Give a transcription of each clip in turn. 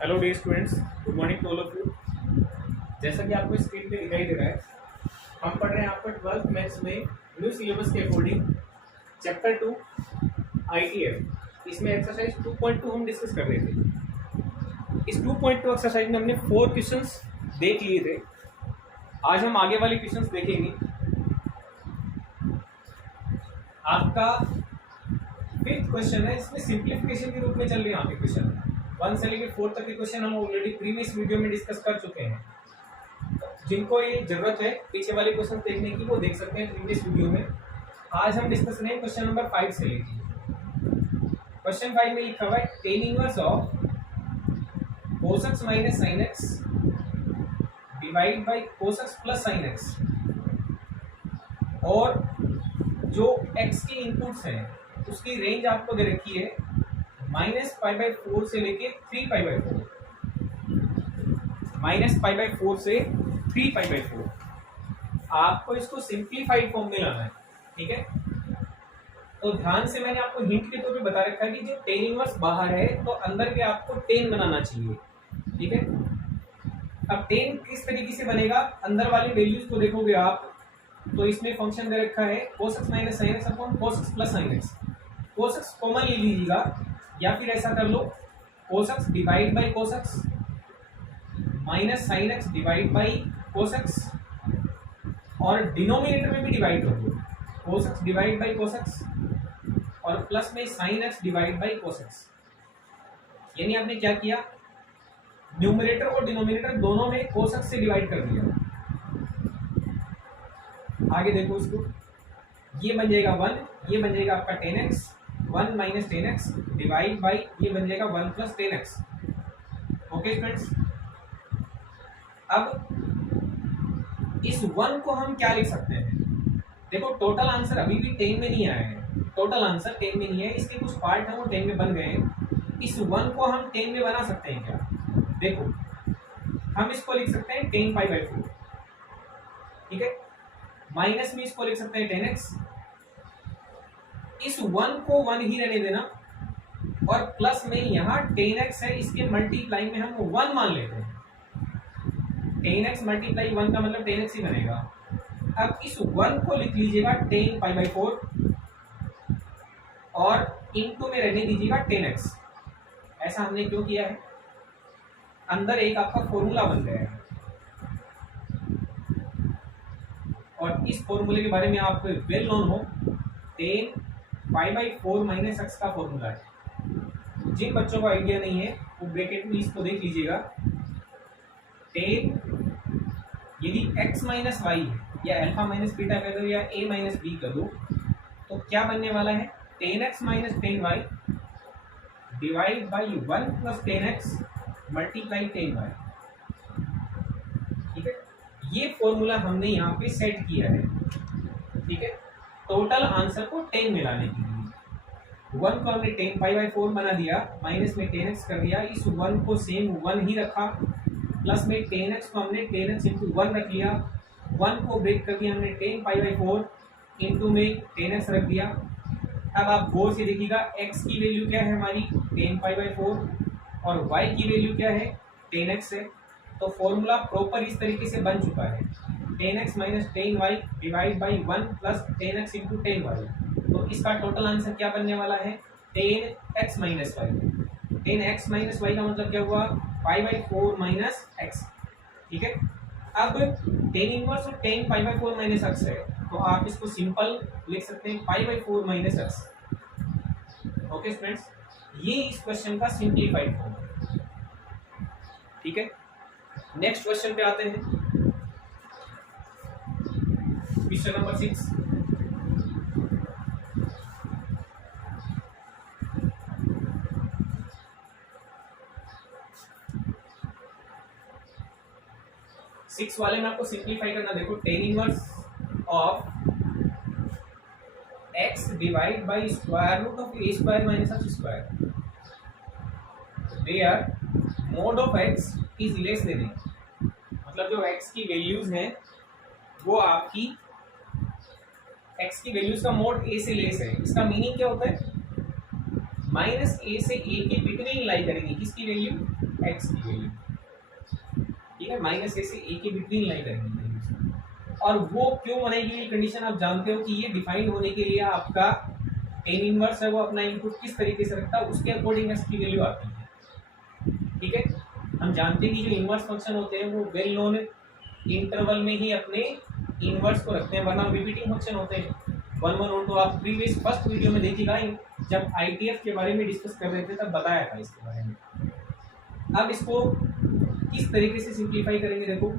Hello dear students, good morning to all of you. जैसा कि आपको स्क्रीन पे दिखाई दे रहा है, हम पढ़ रहे हैं आपका 12th मैथ्स में न्यू सिलेबस के अकॉर्डिंग चैप्टर 2 ITF। इसमें एक्सरसाइज 2.2 हम डिस्कस कर रहे थे। इस 2.2 एक्सरसाइज में हमने 4 क्वेश्चंस देख लिए थे। आज हम आगे वाले क्वेश्चंस देखेंगे। आपका 5th क्वेश्चन है, इसमें सिंप्लीफिकेशन के रूप में चल रहे हैं। यहाँ पे क्वेश्चन 1 से लेकर 4 तक के क्वेश्चन हम ऑलरेडी प्रीवियस वीडियो में डिस्कस कर चुके हैं। जिनको ये जरूरत है पीछे वाले क्वेश्चन देखने की, वो देख सकते हैं प्रीवियस वीडियो में। आज हम डिस्कस करेंगे क्वेश्चन नंबर 5 से लेकर। क्वेश्चन 5 में लिखा हुआ है tan inverse of cos x minus sin x divide by cos x plus sin x, और जो x के इनपुट्स हैं उसकी रेंज आपको दे रखी है -π/4 से लेके 3π/4, -π/4 से 3π/4। आपको इसको सिंप्लीफाइड फॉर्म में लाना है, ठीक है। तो ध्यान से मैंने आपको हिंट के तौर पे बता रखा है कि जो टेन इनवर्स बाहर है तो अंदर के आपको टेन बनाना चाहिए, ठीक है। अब टेन किस तरीके से बनेगा, अंदर वाली वैल्यूज को देखोगे आप तो इसमें फंक्शन दे रखा है cos x minus sin x upon cos x plus sin x। cos x common ले लीजिएगा, या फिर ऐसा कर लो cos x divide by cos x minus sin x divide by cos x, और डिनोमिनेटर में भी डिवाइड कर दो cos x divide by cos x, और प्लस में sin x divide by cos x। यानी आपने क्या किया, न्यूमरेटर और डिनोमिनेटर दोनों में cos x से डिवाइड कर दिया। आगे देखो इसको, ये बन जाएगा 1, ये बन जाएगा आपका 10x, 1 minus 10x divide by ये बन जाएगा 1 प्लस 10x। ओके फ्रेंड्स, अब इस 1 को हम क्या लिख सकते हैं। देखो टोटल आंसर अभी भी 10 में नहीं आया है, टोटल आंसर 10 में नहीं है, इसके कुछ पार्ट हैं वो 10 में बन गए हैं। इस 1 को हम 10 में बना सकते हैं क्या, देखो हम इसको लिख सकते हैं 10π/4, ठीक है। माइनस में इसको लिख सकते हैं 10x, इस 1 को 1 ही रहने देना, और प्लस में यहाँ 10x है, इसके मल्टीप्लाई में हम 1 मान लेते हैं। 10x मल्टीप्लाई 1 का मतलब 10x ही बनेगा। अब इस 1 को लिख लीजिएगा 10π/4 और इनटू में रहने दीजिएगा 10x। ऐसा हमने क्यों किया है, अंदर एक आपका फॉर्मूला बन गया है, और इस फॉर्मूले के बारे में आपको वेल नोन हो, 10π/4 माइनस x का फॉर्मूला है। जिन बच्चों को आइडिया नहीं है वो ब्रैकेट में इसको देख लीजिएगा। 10 यदि x माइनस वाई है, या अल्फा माइनस बीटा कर दो, या a माइनस बी कर दो, तो क्या बनने वाला है 10x minus 10y divide by 1 plus 10x multiply 10y, ठीक है। ये फॉर्मूला हमने यहाँ पे सेट किया है, ठीक है, टोटल आंसर को 10 में लाने के लिए। 1 को हमने 10π/4 बना दिया, माइनस में 10x कर दिया, इस 1 को सेम 1 ही रखा, प्लस में 10x को हमने 10x इंटू 1 रख लिया, 1 को ब्रेक कर दिया हमने 10π/4 इंटू में 10x रख दिया। अब आप गौर से देखिएगा x की वैल्यू क्या है हमारी 10π/4, और y की वैल्यू क्या है 10x है। तो फॉर्मूला प्रॉपर इस तरीके से बन चुका है, 10x minus 10y divide by 1 plus 10x into 10y। तो इसका टोटल आंसर क्या बनने वाला है 10x minus y। 10x minus y का मतलब क्या हुआ, π/4 माइनस x, ठीक है। अब 10 इनवर्स और 10π/4 माइनस x है, तो आप इसको सिंपल लिख सकते हैं π/4 माइनस x। ओके फ्रेंड्स, ये इस क्वेश्चन का सिंप्लीफाइड फॉर्म है, ठीक है। नेक्स्ट क्वेश्चन पे आते हैं, क्वेश्चन नंबर 6। सिक्स वाले में आपको सिंप्लीफाई करना, देखो 10 inverse of x divide by square root of a square minus x square where mod of x is less than a। मतलब जो x की वैल्यूज हैं वो आपकी x की वैल्यूज का मोड a से लेस है। इसका मीनिंग क्या होता है, माइनस ए से ए के बिटवीन लाई करेंगी किसकी वैल्यू, एक्स की वैल्यू, ठीक है, माइनस ए से ए के बिटवीन लाई करेंगे। और वो क्यों बनेगी ये कंडीशन, आप जानते हो कि ये डिफाइन होने के लिए आपका टेन इनवर्स है वो अपना इनपुट किस तरीके से रखता है उसके अकॉर्डिंग एक्स की वैल्यू आती है, ठीक है। हम जानते हैं कि जो इनवर्स फंक्शन होते हैं वो वेल नोन इंटरवल में ही अपने इनवर्स को रखते हैं, वरना रिपीटिंग फंक्शन होते हैं 1 1 और 2। आप प्रीवियस फर्स्ट वीडियो में देखिएगा, जब आईटीएफ के बारे में डिस्कस कर रहे थे तब बताया था इसके बारे में। अब इसको किस तरीके से सिंप्लीफाई करेंगे, देखो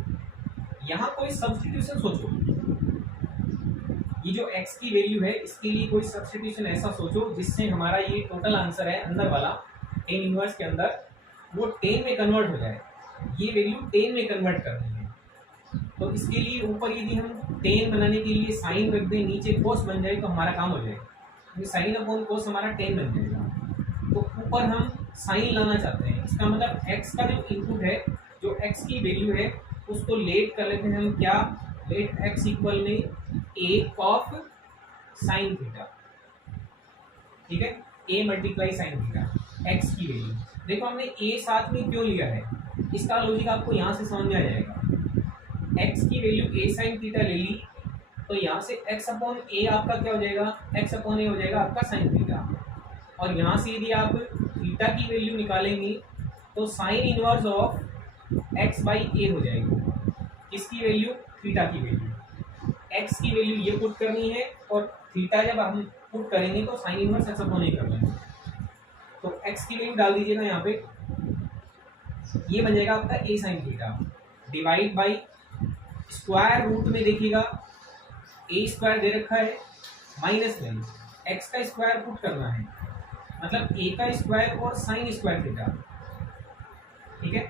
यहाँ कोई सब्स्टिट्यूशन सोचो, ये जो x की वैल्यू है इसके लिए कोई सब्स्टिट्यूशन ऐसा सोचो जिससे हमारा ये टोटल आंसर है अंदर वाला टेन इनवर्स के अंदर वो 10 में कन्वर्ट हो जाए, ये वैल्यू 10 में कन्वर्ट करनी है। तो इसके लिए ऊपर यदि हम 10 बनाने के लिए साइन रख दें, नीचे कोस बन जाए तो हमारा काम हो जाएगा, साइन अपॉन कोस हमारा 10 बन जाएगा। तो ऊपर हम साइन लाना चाहते हैं, इसका मतलब x का जो इनपुट है, जो x की वैल्यू है उसको लेट कर लेते हैं हम क्या, लेट x इक्वल में a कॉफ साइन थीटा, ठीक है, a multiply sine theta x की वैल्यू। देखो हमने a साथ में क्यों लिया है, इसका लॉजिक आपको यहाँ से समझ में आ जाएगा। x की वैल्यू a साइन थीटा ले ली तो यहाँ से x अपॉन a आपका क्या हो जाएगा, x अपॉन a हो जाएगा आपका साइन थीटा। और यहाँ से यदि आप थीटा की वैल्यू निकालेंगे तो sign inverse of x by a हो जाएगी, किसकी वैल्यू, थीटा की वैल्यू। x की वैल्यू ये पुट करनी है और थीटा जब हम पुट करेंगे तो sine inverse x upon a कर लेंगे। तो x की वैल्यू डाल दीजिएगा यहाँ पे, ये बन जाएगा आपका a sine theta divide by square root में देखिएगा a स्क्वायर दे रखा है माइनस में x का स्क्वायर पुट करना है, मतलब a का स्क्वायर और साइन स्क्वायर थीटा, ठीक है।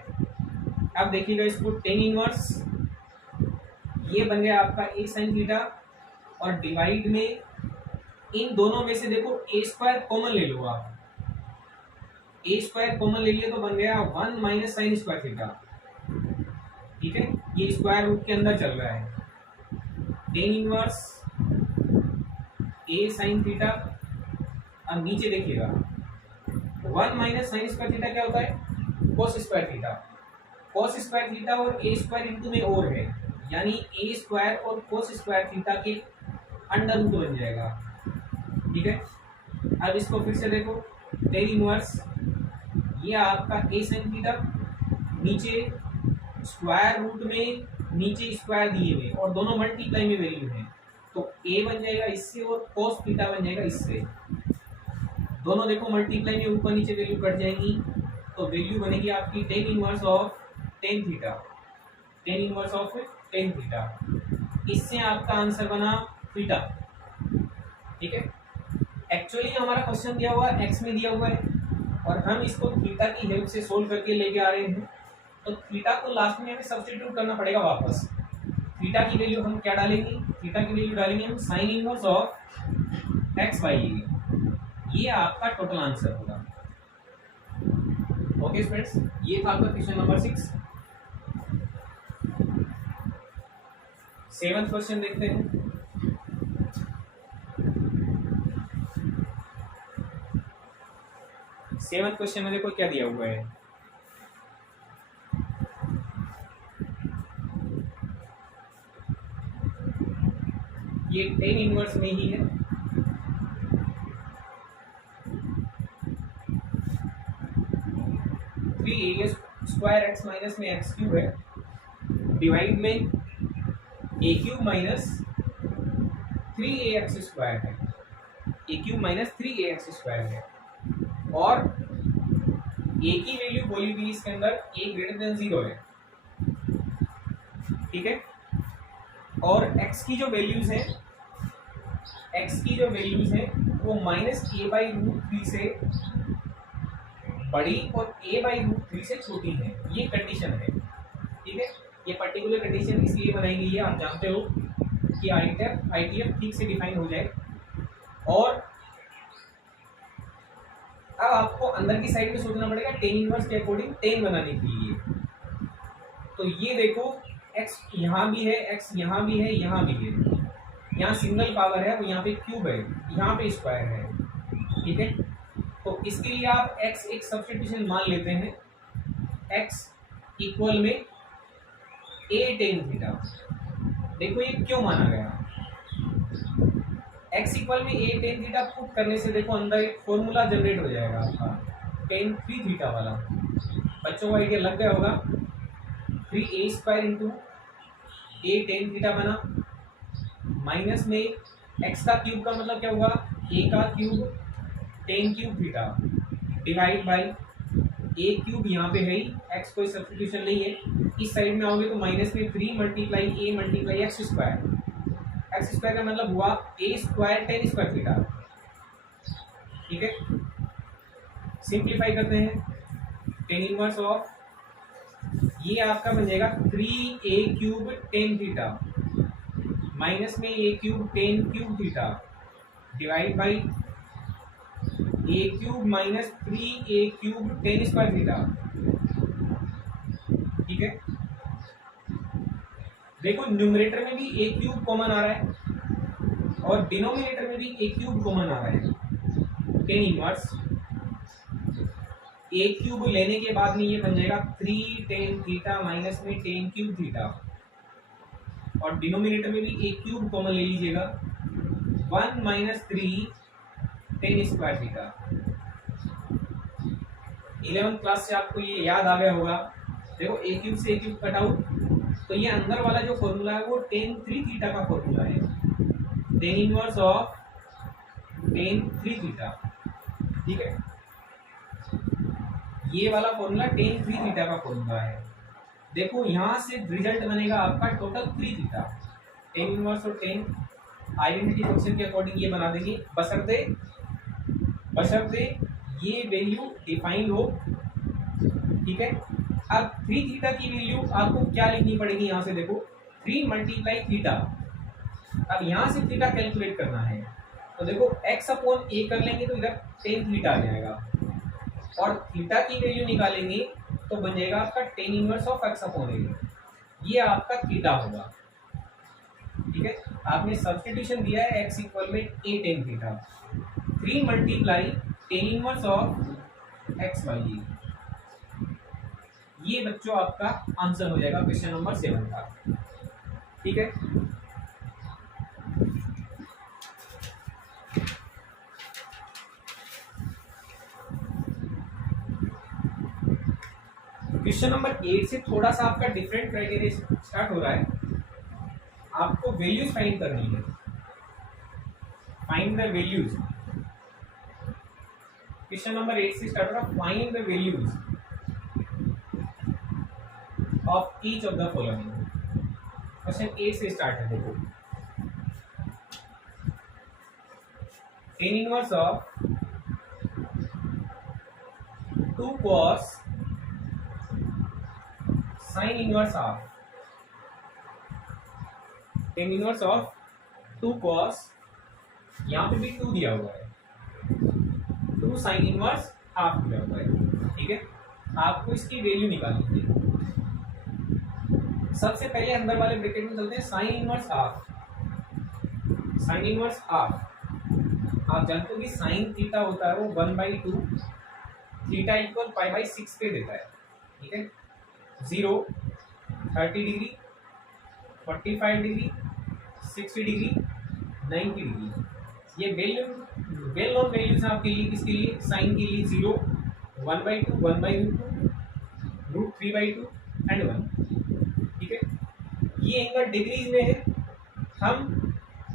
अब देखिएगा इसको टेन इनवर्स, ये बन गया आपका a साइन थीटा और डिवाइड में इन दोनों में से देखो a स्क्वायर कॉमन ले लो आप, a स्क्वायर कॉमन ले लिया तो बन गया 1 माइनस साइन स्क्वायर थीटा, ठीक है, ये स्क्वायर रूट के अंदर चल रहा है। Tan inverse a sine theta, अब नीचे देखिएगा 1 माइनस साइन स्क्वायर थीटा क्या होता है, cos square theta, cos square theta और a स्क्वायर इंटू में और है, यानी a स्क्वायर और कोस स्क्वायर थीटा के अंडर रूट बन जाएगा, ठीक है। अब इसको फिर से देखो, टेन इनवर्स ये आपका a साइन थीटा, नीचे स्क्वायर रूट में नीचे स्क्वायर दिए हुए और दोनों मल्टीप्लाई में वैल्यू है, तो a बन जाएगा इससे और कोस थीटा बन जाएगा इससे, दोनों देखो मल्टीप्लाई में ऊपर नीचे वैल्यू कट जाएगी, तो वैल्यू बनेगी आपकी ten inverse of tan theta, ten inverse of tan theta, इससे आपका आंसर बना थीटा, ठीक है। एक्चुअली हमारा क्वेश्चन दिया हुआ है x में दिया हुआ है और हम इसको थीटा की हेल्प से सोल्व करके लेके आ रहे हैं, तो थीटा को लास्ट में हमें सब्स्टिट्यूट करना पड़ेगा वापस। थीटा की वैल्यू हम क्या डालेंगे, थीटा की वैल्यू डालेंगे हम sine inverse of x by a, ये आपका टोटल आंसर होगा। ओके फ्रेंड्स, ये था आपका क्वेश्चन नंबर 6। 7th क्वेश्चन देखते हैं। सेवंथ क्वेश्चन में देखो क्या दिया हुआ है, ये टेन इनवर्स में ही है, थ्री ए स्क्वायर एक्स माइनस में एक्स क्यूब है डिवाइड में a cube minus three A x square है, ए क्यूब माइनस थ्री ए एक्स स्क्वायर है, और a की वैल्यू बोली हुई इसके अंदर a ग्रेटर देन 0 है, ठीक है। और x की जो वैल्यूज है, x की जो वैल्यूज है वो माइनस a बाई रूट 3 से बड़ी और a बाई रूट 3 से छोटी है, ये कंडीशन है, ठीक है। ये पर्टिकुलर कंडीशन इसलिए बनाई गई है, आप जानते हो कि आईटीएफ ठीक से डिफाइन हो जाए। और अब आपको अंदर की साइड में सोचना पड़ेगा टेन इनवर्स के अकॉर्डिंग 10 बनाने के लिए। तो ये देखो x यहाँ भी है, x यहाँ भी है, यहाँ भी है, यहाँ सिंगल पावर है, वो यहाँ पे क्यूब है, यहाँ पे स्क्वायर है, ठीक है। तो इसके लिए आप x एक सब्स्टिट्यूशन मान लेते हैं, एक्स इक्वल में ए टेन थीटा। देखो ये क्यों माना गया, एक्स इक्वल में ए टेन थीटा पुट करने से देखो अंदर एक फॉर्मूला जनरेट हो जाएगा आपका टेन थ्री थीटा वाला। बच्चों को आइडिया लग गया होगा, 3a² इंटू ए टेन थीटा बना, माइनस में एक्स का क्यूब का मतलब क्या हुआ, ए का cube tan cube theta divide by a cube यहाँ पे है ही, एक्स कोई सब्स्टिट्यूशन नहीं है, इस साइड में आओगे तो माइनस में 3 multiply a multiply x square, x square का मतलब हुआ a square tan square theta. ठीक है, सिंप्लीफाई करते हैं, टेन इनवर्स ऑफ ये आपका बन जाएगा 3a cube ten theta minus में a cube tan cube theta divide by a cube minus 3a cube tan square theta. ठीक है, देखो न्यूमरेटर में भी ए क्यूब कॉमन आ रहा है और डिनोमिनेटर में भी ए क्यूब कॉमन आ रहा है, टेन इनवर्स ए क्यूब लेने के बाद में ये बन जाएगा 3 टेन थीटा माइनस में टेन क्यूब थीटा, और डिनोमिनेटर में भी ए क्यूब कॉमन ले लीजिएगा, 1 minus 3 ten square theta. 11th class से आपको ये याद आ गया होगा। देखो ए क्यूब से ए क्यूब कट आउट, तो ये अंदर वाला जो फॉर्मूला है वो टेन थ्री थीटा का फॉर्मूला है, tan inverse of ten three theta. ठीक है, ये वाला फॉर्मूला टेन थ्री थीटा का फॉर्मूला है। देखो यहाँ से रिजल्ट बनेगा आपका total three theta, tan inverse और टेन आइडेंटिटी फंक्शन के अकॉर्डिंग ये बना देंगे, बशर्ते ये वैल्यू डिफाइंड हो। ठीक है, अब थ्री थीटा की वैल्यू आपको क्या लिखनी पड़ेगी, यहाँ से देखो 3 मल्टीप्लाई थीटा। अब यहाँ से थीटा कैलकुलेट करना है तो देखो x अपॉन ए कर लेंगे तो इधर टेन थीटा आ जाएगा, और थीटा की वैल्यू निकालेंगे तो बन जाएगा आपका tan inverse of x upon a, ये आपका थीटा होगा। ठीक है, आपने सब्स्टिट्यूशन दिया है एक्स इक्वल में a tan theta, 3 multiply tan inverse of x by a, ये बच्चों आपका आंसर हो जाएगा क्वेश्चन नंबर 7 का। ठीक है, क्वेश्चन नंबर 8 से थोड़ा सा आपका डिफरेंट क्राइटेरिया स्टार्ट हो रहा है, आपको वैल्यूज फाइंड करनी है, find the values. Question number 8 से स्टार्ट हो रहा है, find the values of each of the following. Question 8 से स्टार्ट है, देखो tan inverse of 2 cos sign inverse of, ten inverse of 2 cos, यहाँ पे भी 2 दिया हुआ है, 2 साइन इनवर्स हाफ दिया हुआ है। ठीक है, आपको इसकी वैल्यू निकालनी है। सबसे पहले अंदर वाले ब्रैकेट में चलते हैं, sine inverse half, sine inverse half आप जानते हो कि साइन थीटा होता है वो 1/2 थीटा इक्वल π/6 पे देता है। ठीक है, 0 30 डिग्री 45 डिग्री 60 डिग्री 90 डिग्री, ये वेल नोन वैल्यूज हैं आपके लिए। किसके लिए, साइन के लिए 0 1/2 1/2 √3/2 एंड 1। ठीक है, ये एंगल डिग्रीज में है, हम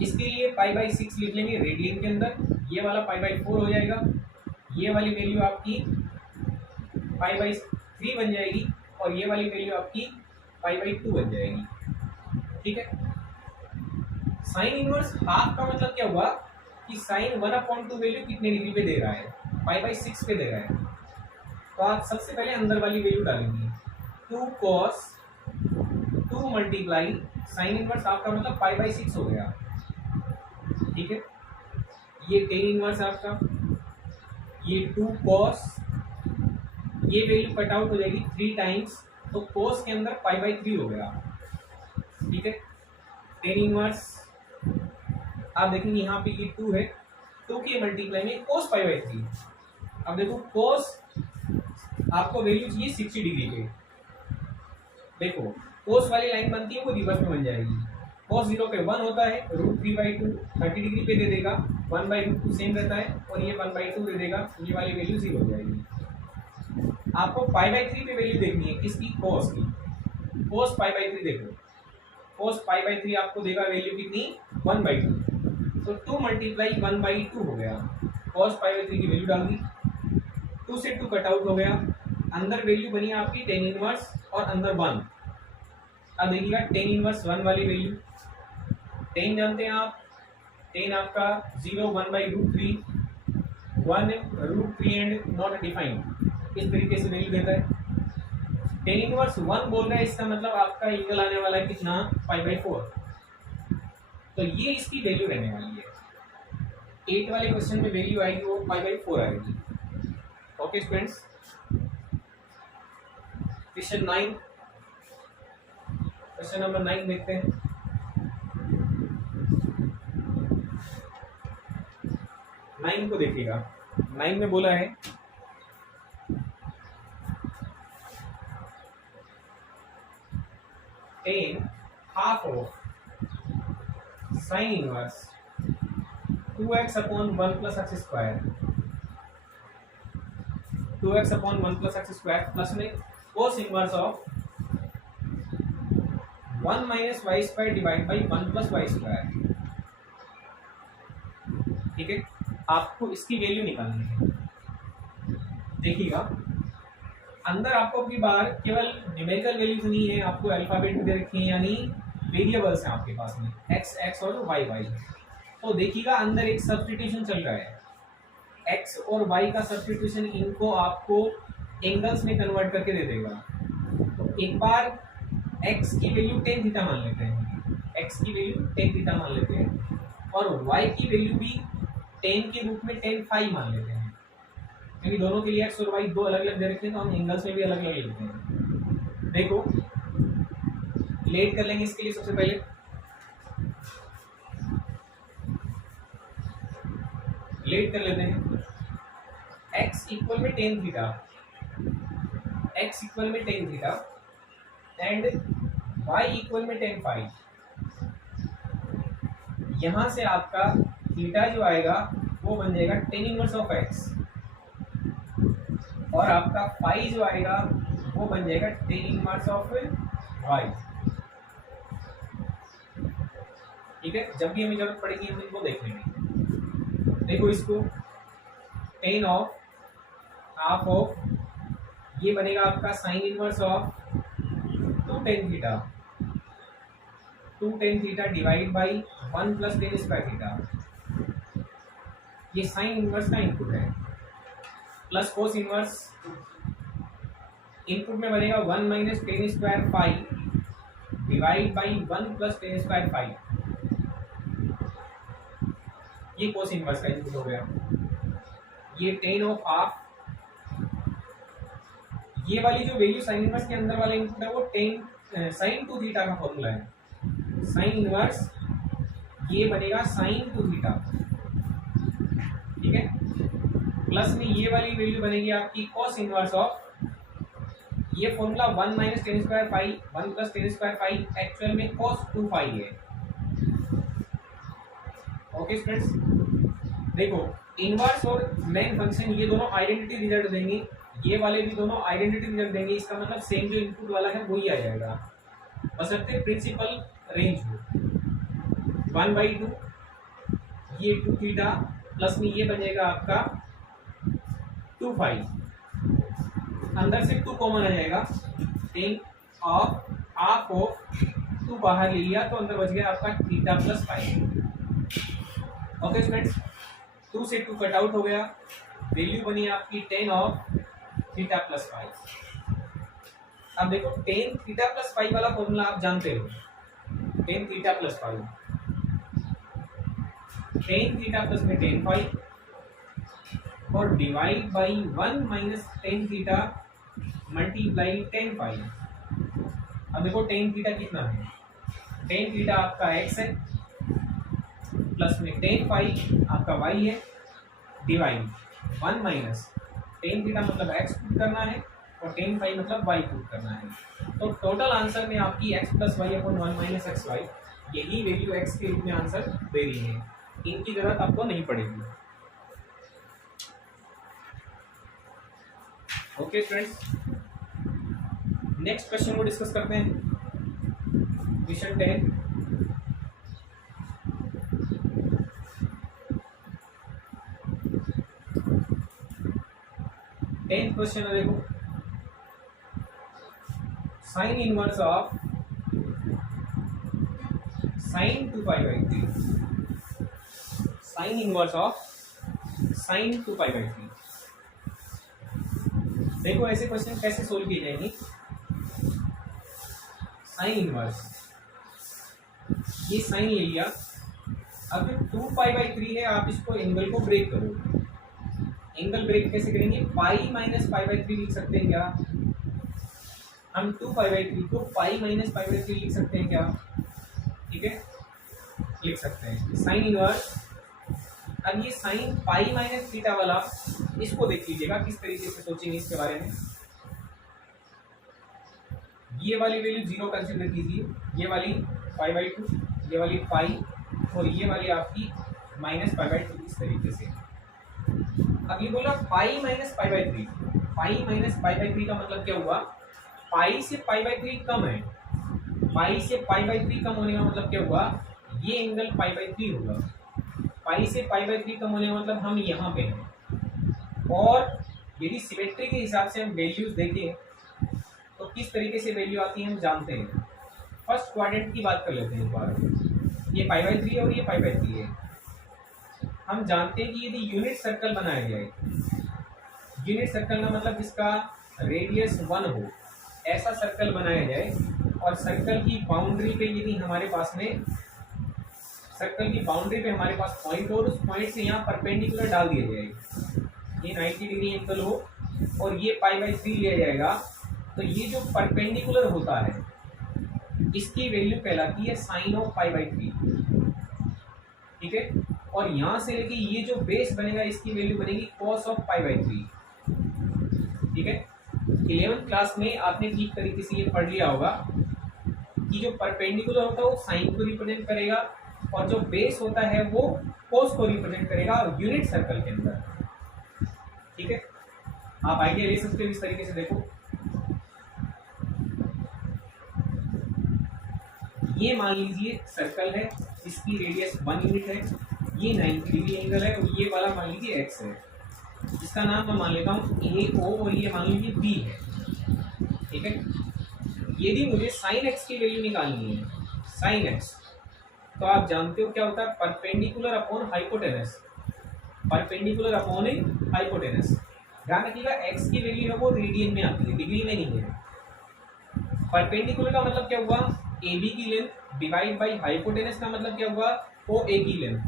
इसके लिए π/6 लिख लेंगे रेडियन के अंदर, ये वाला π/4 हो जाएगा, ये वाली वैल्यू आपकी π/3 बन जाएगी, और ये वाली वैल्यू आपकी π/2 बन जाएगी। ठीक है, साइन इनवर्स हाफ का मतलब क्या हुआ कि साइन 1/2 वैल्यू कितने डिग्री पे दे रहा है, π/6 पे दे रहा है। तो आप सबसे पहले अंदर वाली वैल्यू डालेंगे, 2 cos 2 multiply sine inverse half का मतलब π/6 हो गया। ठीक है, ये टेन इनवर्स आपका, ये 2 cos, ये वैल्यू कट आउट हो जाएगी 3 टाइम्स, तो cos के अंदर π/3 हो गया। ठीक है, टेन इनवर्स आप देखेंगे यहाँ पे ये 2 है, 2 के मल्टीप्लाई में cos π/3। अब देखो cos आपको वैल्यू चाहिए 60 डिग्री पे। देखो कोस वाली लाइन बनती है वो रिवर्स में बन जाएगी। cos 0 पे 1 होता है, √3/2 30 डिग्री पे दे देगा, 1/2 सेम रहता है और ये 1/2 दे देगा, ये वाली वैल्यू 0 हो जाएगी। आपको π/3 पे वैल्यू देखनी है, किसकी? cos की। cos π/3 देखो, cos π/3 आपको देगा वैल्यू कितनी? 1/2। तो 2 × 1/2 हो गया। cos π/3 की वैल्यू डाल दी, 2 से 2 कट आउट हो गया, अंदर वैल्यू बनी आपकी tan इनवर्स और अंदर 1। अब देखिएगा tan इनवर्स 1 वाली वैल्यू, tan जानते हैं आप, tan आपका 0 1/√3, 1√3 एंड नॉट डिफाइंड, इस तरीके से वैल्यू देता है। tan इनवर्स 1 बोल रहा है, इसका मतलब आपका एंगल आने वाला है कितना? π/4। तो ये इसकी वैल्यू रहने वाली है। 8 वाले क्वेश्चन में वैल्यू आएगी वो π/4 आएगी। Okay students, question 9, question number 9 देखते हैं। नाइन को देखिएगा, 9 में बोला है tan half of sin inverse 2x upon 1 plus x square, 2x upon 1 plus x square plus में cos inverse of 1 minus y square divide by 1 plus y square। ठीक है, आपको इसकी वैल्यू निकालनी है। देखिएगा अंदर आपको अपनी बार केवल न्यूमेरिकल वैल्यूज नहीं है, आपको अल्फाबेट भी दे रखे हैं, यानी वेरिएबल्स हैं आपके पास में, x x और y y। तो देखिएगा अंदर एक सब्स्टिट्यूशन चल रहा है, x और y का सब्स्टिट्यूशन, इनको आपको एंगल्स में कन्वर्ट करके दे देगा। तो एक बार x की वैल्यू tan थीटा मान लेते हैं, x की वैल्यू tan थीटा मान लेते हैं, और y की वैल्यू भी tan के रूप में tan फाई मान लेते हैं, क्योंकि दोनों के लिए x और y दो अलग अलग दे रखे हैं, तो हम एंगल्स में भी अलग अलग लेते हैं। देखो लेट कर लेंगे इसके लिए, सबसे पहले लेट कर लेते हैं। x इक्वल में tan थीटा, x इक्वल में tan theta and y equal में tan फाई। यहां से आपका थीटा जो आएगा वो बन जाएगा tan इनवर्स ऑफ x, और आपका फाई जो आएगा वो बन जाएगा tan इनवर्स ऑफ y। ठीक है, जब भी हमें जरूरत पड़ेगी हम इनको देख लेंगे। देखो इसको tan ऑफ हाफ ऑफ, ये बनेगा आपका sine inverse of 2 tan theta, 2 tan theta divide by 1 plus tan square theta. ये साइन इनवर्स का इनपुट है, प्लस कोस इनवर्स इनपुट में बनेगा 1 minus tan square phi divide by 1 plus tan square phi. ये cos inverse का input हो गया। ये tan ऑफ हाफ, ये वाली जो वैल्यू साइन इनवर्स के अंदर वाला इनपुट है वो tan साइन 2 थीटा का फॉर्मूला है। साइन इनवर्स ये बनेगा साइन 2 थीटा, ठीक है, प्लस में ये वाली वैल्यू बनेगी आपकी cos इनवर्स ऑफ, ये formula 1 minus tan square phi 1 plus tan square phi actual में cos 2 फाई है। ओके स्टूडेंट्स, देखो इनवर्स और मेन फंक्शन ये दोनों आइडेंटिटी रिजल्ट देंगे, ये वाले भी दोनों आइडेंटिटी रिजल्ट देंगे, इसका मतलब सेम जो इनपुट वाला है वही आ जाएगा, बशर्ते प्रिंसिपल रेंज हो। 1/2 ये 2 थीटा प्लस में ये बनेगा आपका 2 फाई, अंदर से 2 कॉमन आ जाएगा, tan ऑफ हाफ ऑफ 2 बाहर ले लिया तो अंदर बच गया आपका theta plus phi. Okay students, 2 से 2 कट आउट हो गया, वैल्यू बनी आपकी tan of theta plus phi. अब देखो tan थीटा प्लस फाई वाला फॉर्मूला आप जानते हो, tan theta plus phi, tan theta plus में tan फाई और divide by 1 minus tan theta multiply tan phi. अब देखो tan थीटा कितना है, tan थीटा आपका x है प्लस में tan फाई आपका y है, डिवाइड 1 माइनस tan थीटा मतलब x पुट करना है और टेन पाई मतलब वाई पुट करना है। तो टोटल आंसर में आपकी X plus Y upon one minus X Y यही वैल्यू एक्स के रूप में आंसर दे रही है, इनकी जरूरत आपको नहीं पड़ेगी। ओके फ्रेंड्स, नेक्स्ट क्वेश्चन को डिस्कस करते हैं। क्वेश्चन 10, क्वेश्चन है, देखो sine inverse of sine 2π/3, sine inverse of sine 2π/3। देखो ऐसे क्वेश्चन कैसे सोल्व किए जाएंगे। साइन इनवर्स, ये साइन ले लिया, अब 2π/3 है, आप इसको एंगल को ब्रेक करो। एंगल ब्रेक कैसे करेंगे, पाई माइनस π/3 लिख सकते हैं क्या हम? 2π/3 को पाई माइनस π/3 लिख सकते हैं क्या? ठीक है, लिख सकते हैं। साइन इनवर्स, अब ये साइन पाई माइनस थीटा वाला, इसको देख लीजिएगा किस तरीके से सोचेंगे इसके बारे में। ये वाली वैल्यू 0 कंसिडर कीजिए, ये वाली π/2, ये वाली पाई, और ये वाली आपकी माइनस π/2, इस तरीके से। अब ये बोला पाई माइनस π/3, पाई माइनस π/3 का मतलब क्या हुआ, पाई से π/3 कम है, पाई से π/3 कम होने का मतलब क्या हुआ, ये एंगल π/3 होगा। पाई से π/3 कम होने का मतलब हम यहाँ पे हैं। और यदि सिमेट्री के हिसाब से हम वैल्यूज देखें तो किस तरीके से वैल्यू आती है हम जानते हैं। फर्स्ट क्वाड्रेंट की बात कर लेते हैं एक बार, ये π/3 और ये π/3 है। हम जानते हैं कि यदि यूनिट सर्कल बनाया जाए, यूनिट सर्कल का मतलब जिसका रेडियस 1 हो, ऐसा सर्कल बनाया जाए, और सर्कल की बाउंड्री पे यदि हमारे पास में, सर्कल की बाउंड्री पे हमारे पास पॉइंट हो, और उस पॉइंट से यहाँ परपेंडिकुलर डाल दिया जाए, ये 90 डिग्री एंगल हो, और ये π/3 लिया जाएगा, तो ये जो परपेंडिकुलर होता है इसकी वैल्यू कहलाती है साइन ऑफ π/3। ठीक है, और यहाँ से लेके ये जो बेस बनेगा इसकी वैल्यू बनेगी cos ऑफ π/3। ठीक है, 11th क्लास में आपने ठीक तरीके से ये पढ़ लिया होगा कि जो परपेंडिकुलर होता है वो साइन को रिप्रेजेंट करेगा, और जो बेस होता है वो cos को रिप्रेजेंट करेगा यूनिट सर्कल के अंदर। ठीक है, आप आइडिया ले सकते हो इस तरीके से। देखो ये मान लीजिए सर्कल है, इसकी रेडियस 1 यूनिट है, ये 90 डिग्री एंगल है, और ये वाला मान लीजिए एक्स है, इसका नाम मैं मान लेता हूँ ए ओ, और ये मान लीजिए बी है। ठीक है, यदि मुझे साइन एक्स की वैल्यू निकालनी है, साइन एक्स, तो आप जानते हो क्या होता है, perpendicular upon hypotenuse, perpendicular upon hypotenuse. ध्यान रखिएगा एक्स की वैल्यू है वो रेडियन में आती है, डिग्री में नहीं है। परपेंडिकुलर का मतलब क्या हुआ, ए बी की लेंथ डिवाइड बाई हाइपोटेनस का मतलब क्या हुआ, ओ ए की लेंथ।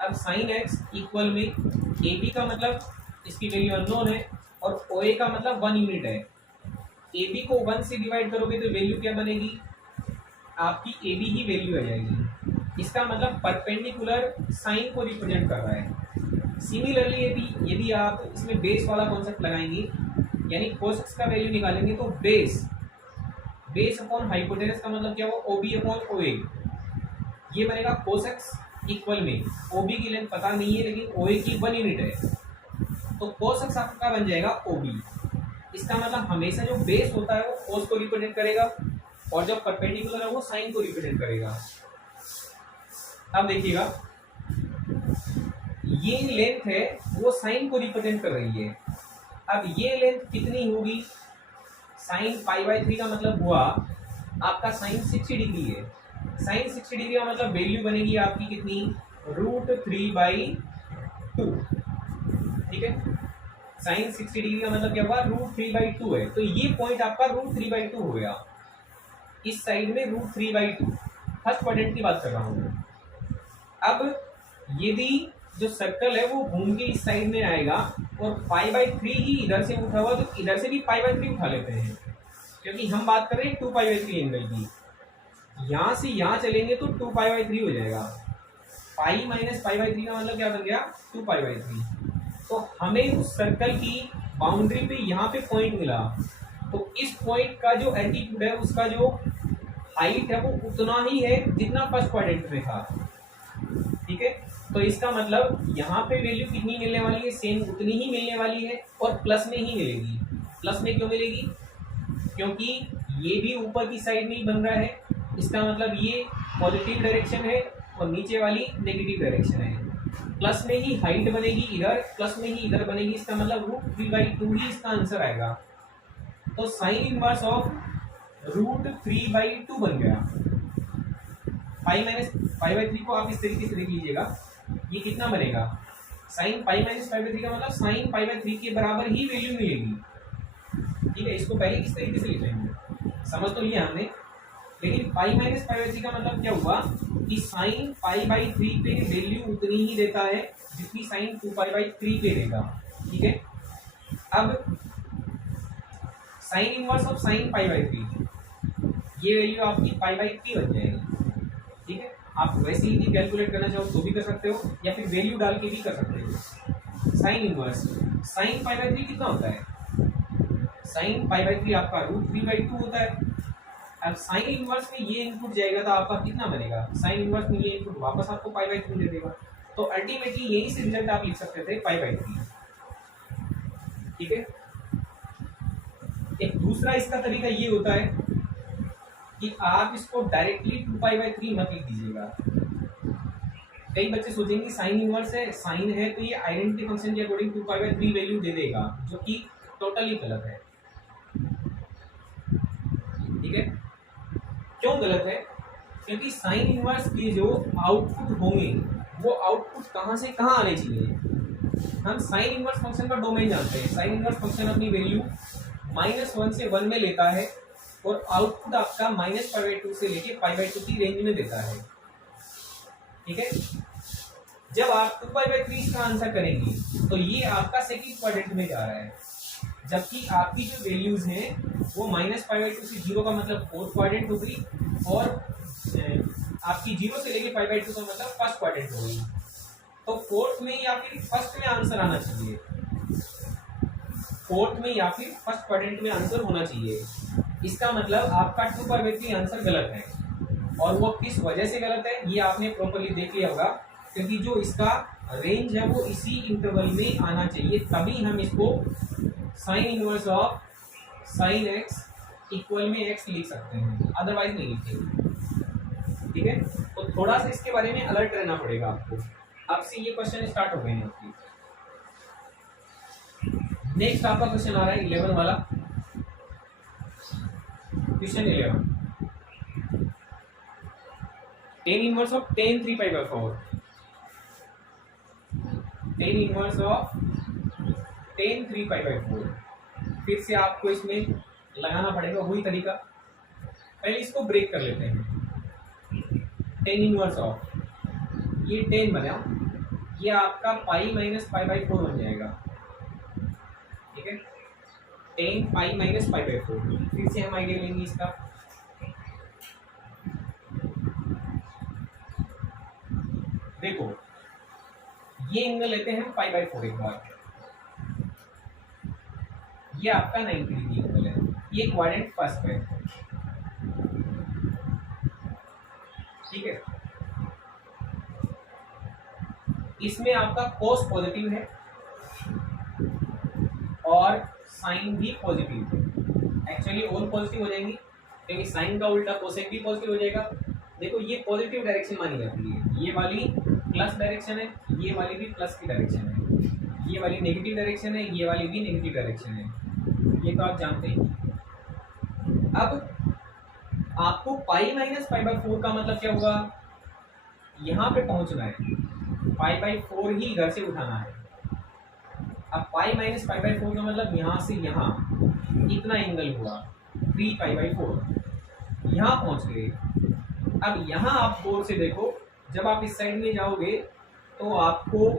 अब साइन एक्स इक्वल में ए बी का मतलब इसकी वैल्यू अननोन है, और ओ ए का मतलब 1 यूनिट है। ए बी को 1 से डिवाइड करोगे तो वैल्यू क्या बनेगी, आपकी ए बी ही वैल्यू आ जाएगी। इसका मतलब परपेंडिकुलर साइन को रिप्रेजेंट कर रहा है। सिमिलरली यदि आप इसमें बेस वाला कॉन्सेप्ट लगाएंगे, यानी cos x का वैल्यू निकालेंगे, तो बेस अपॉन हाइपोटेनस का मतलब क्या हुआ, ओ बी अपॉन ओ ए, ये बनेगा cos x इक्वल में ओ बी की लेंथ पता नहीं है लेकिन ओ ए की 1 यूनिट है, तो cos x आपका बन जाएगा ओ बी। इसका मतलब हमेशा जो बेस होता है वो cos को रिप्रेजेंट करेगा, और जब परपेंडिकुलर है वो साइन को रिप्रेजेंट करेगा। अब देखिएगा ये लेंथ है वो साइन को रिप्रेजेंट कर रही है। अब ये लेंथ कितनी होगी, साइन π/3 का मतलब हुआ आपका साइन 60 डिग्री है। साइन 60 डिग्री का मतलब वैल्यू बनेगी आपकी कितनी, √3/2। ठीक है, साइन 60 डिग्री का मतलब क्या हुआ, √3/2 है, तो ये पॉइंट आपका √3/2 हो गया। इस साइड में √3/2, फर्स्ट क्वाड्रेंट की बात कर रहा हूँ। अब यदि जो सर्कल है वो घूम के इस साइड में आएगा, और π/3 ही इधर से उठा हुआ, तो इधर से भी π/3 उठा लेते हैं, क्योंकि हम बात कर रहे हैं 2π/3 एंगल की। यहाँ से यहाँ चलेंगे तो 2π/3 हो जाएगा, पाई माइनस π/3 का मतलब क्या बन गया, 2π/3। तो हमें उस सर्कल की बाउंड्री पे यहाँ पे पॉइंट मिला, तो इस पॉइंट का जो एल्टीट्यूड है उसका जो हाइट है वो उतना ही है जितना फर्स्ट क्वाड्रेंट में था। ठीक है, तो इसका मतलब यहाँ पे वैल्यू कितनी मिलने वाली है, सेम उतनी ही मिलने वाली है और प्लस में ही मिलेगी। प्लस में क्यों मिलेगी, क्योंकि ये भी ऊपर की साइड में ही बन रहा है, इसका मतलब ये पॉजिटिव डायरेक्शन है और नीचे वाली नेगेटिव डायरेक्शन है। प्लस में ही हाइट बनेगी इधर, प्लस में ही इधर बनेगी, इसका मतलब √3/2 ही इसका आंसर आएगा। तो साइन इनवर्स ऑफ √3/2 बन गया। 5-π/3 को आप इस तरीके से लिख लीजिएगा, ये कितना बनेगा, साइन π-π/3 का मतलब साइन π/3 के बराबर ही वैल्यू मिलेगी। ठीक है, इसको पहले किस तरीके से लिख लेंगे, समझ तो लिया हमने, लेकिन π-π/3 का मतलब क्या हुआ कि साइन π/3 पे वैल्यू उतनी ही देता है जितनी साइन 2π/3 पे देगा। ठीक है, अब साइन इनवर्स ऑफ साइन π/3, ये वैल्यू आपकी π/3 बन जाएगी। ठीक है, आप वैसे ही कैलकुलेट करना चाहो तो भी कर सकते हो या फिर वैल्यू डाल के भी कर सकते हो। साइन इनवर्स साइन π/3 कितना होता है, साइन π/3 आपका √3/2 होता है। अब साइन इनवर्स में ये इनपुट जाएगा तो आपका कितना बनेगा, साइन इनवर्स में ये इनपुट वापस आपको π/3 दे देगा। तो अल्टीमेटली यही से रिजल्ट आप लिख सकते थे π/3। ठीक है, एक दूसरा इसका तरीका ये होता है कि आप इसको डायरेक्टली 2π/3 मत लिख दीजिएगा। कई बच्चे सोचेंगे साइन इनवर्स है, साइन है तो ये आइडेंटिटी फंक्शन के अकॉर्डिंग 2π/3 वैल्यू दे देगा, जो कि टोटली गलत है। ठीक है, क्यों गलत है, क्योंकि साइन इनवर्स के जो आउटपुट होंगे वो आउटपुट कहाँ से कहाँ आने चाहिए। हम साइन इनवर्स फंक्शन का डोमेन जानते हैं, साइन इनवर्स फंक्शन अपनी वैल्यू -1 से 1 में लेता है और आउटपुट आपका -π/2 से लेके π/2 की रेंज में देता है। ठीक है, जब आप 2π/3 का आंसर करेंगे तो ये आपका सेकंड क्वाड्रेंट में जा रहा है, जबकि आपकी जो वैल्यूज हैं वो -π/2 से 0 का मतलब फोर्थ क्वाड्रेंट हो गई और आपकी 0 से लेके π/2 का मतलब फर्स्ट क्वाड्रेंट हो गई। तो फोर्थ में या फिर फर्स्ट में आंसर आना चाहिए, फोर्थ में या फिर फर्स्ट क्वाड्रेंट में आंसर होना चाहिए। इसका मतलब आपका 2π/3 आंसर गलत है, और वो किस वजह से गलत है ये आपने प्रॉपर्ली देख लिया होगा, क्योंकि जो इसका रेंज है वो इसी इंटरवल में आना चाहिए, तभी हम इसको sign inverse of sign x equal में x लिख सकते हैं, अदरवाइज नहीं लिखेंगे। ठीक है, तो थोड़ा सा इसके बारे में अलर्ट रहना पड़ेगा आपको। अब से ये क्वेश्चन स्टार्ट हो गए हैं आपके। नेक्स्ट आपका क्वेश्चन आ रहा है 11 वाला, question 11, tan inverse of tan 3π/4, tan inverse of tan 3π/4। फिर से आपको इसमें लगाना पड़ेगा वही तरीका, पहले इसको ब्रेक कर लेते हैं। tan इनवर्स ऑफ ये 10 बना, ये आपका π-π/4 बन जाएगा। ठीक है, tan π-π/4। फिर से हम आइडिया लेंगे इसका, देखो ये एंगल लेते हैं π/4 एक बार, ये आपका 90 डिग्री एंगल है, ये क्वाड्रेंट फर्स्ट है। ठीक है, इसमें आपका कोस पॉजिटिव है और साइन भी पॉजिटिव है। एक्चुअली और पॉजिटिव हो जाएंगी क्योंकि साइन का उल्टा कोसेक भी पॉजिटिव हो जाएगा। देखो ये पॉजिटिव डायरेक्शन मानी जाती है, ये वाली प्लस डायरेक्शन है, ये वाली भी प्लस की डायरेक्शन है, ये वाली नेगेटिव डायरेक्शन है, ये वाली भी नेगेटिव डायरेक्शन है, ये तो आप जानते हैं। अब आपको π-π/4 का मतलब क्या हुआ, यहाँ पे पहुंचना है, π/4 ही इधर से उठाना है। अब π-π/4 का मतलब यहाँ से यहाँ इतना एंगल हुआ 3π/4, यहाँ पहुंच गए। अब यहाँ आप गौर से देखो, जब आप इस साइड में जाओगे तो आपको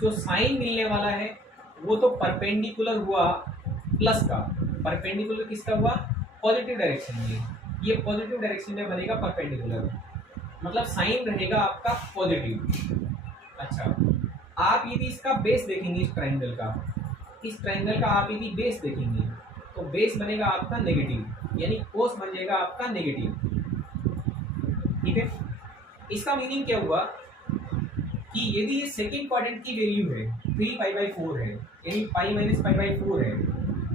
जो साइन मिलने वाला है वो तो परपेंडिकुलर हुआ प्लस का, परपेंडिकुलर किसका हुआ, पॉजिटिव डायरेक्शन में, ये पॉजिटिव डायरेक्शन में बनेगा परपेंडिकुलर, मतलब साइन रहेगा आपका पॉजिटिव। अच्छा, आप यदि इसका बेस देखेंगे इस ट्राइंगल का, इस ट्राइंगल का आप यदि बेस देखेंगे तो बेस बनेगा आपका नेगेटिव, यानी कोस बन जाएगा आपका नेगेटिव। ठीक है, इसका मीनिंग क्या हुआ कि यदि ये सेकेंड क्वाड्रेंट की वैल्यू है 3π/4 है, यानी पाई माइनस π/4 है,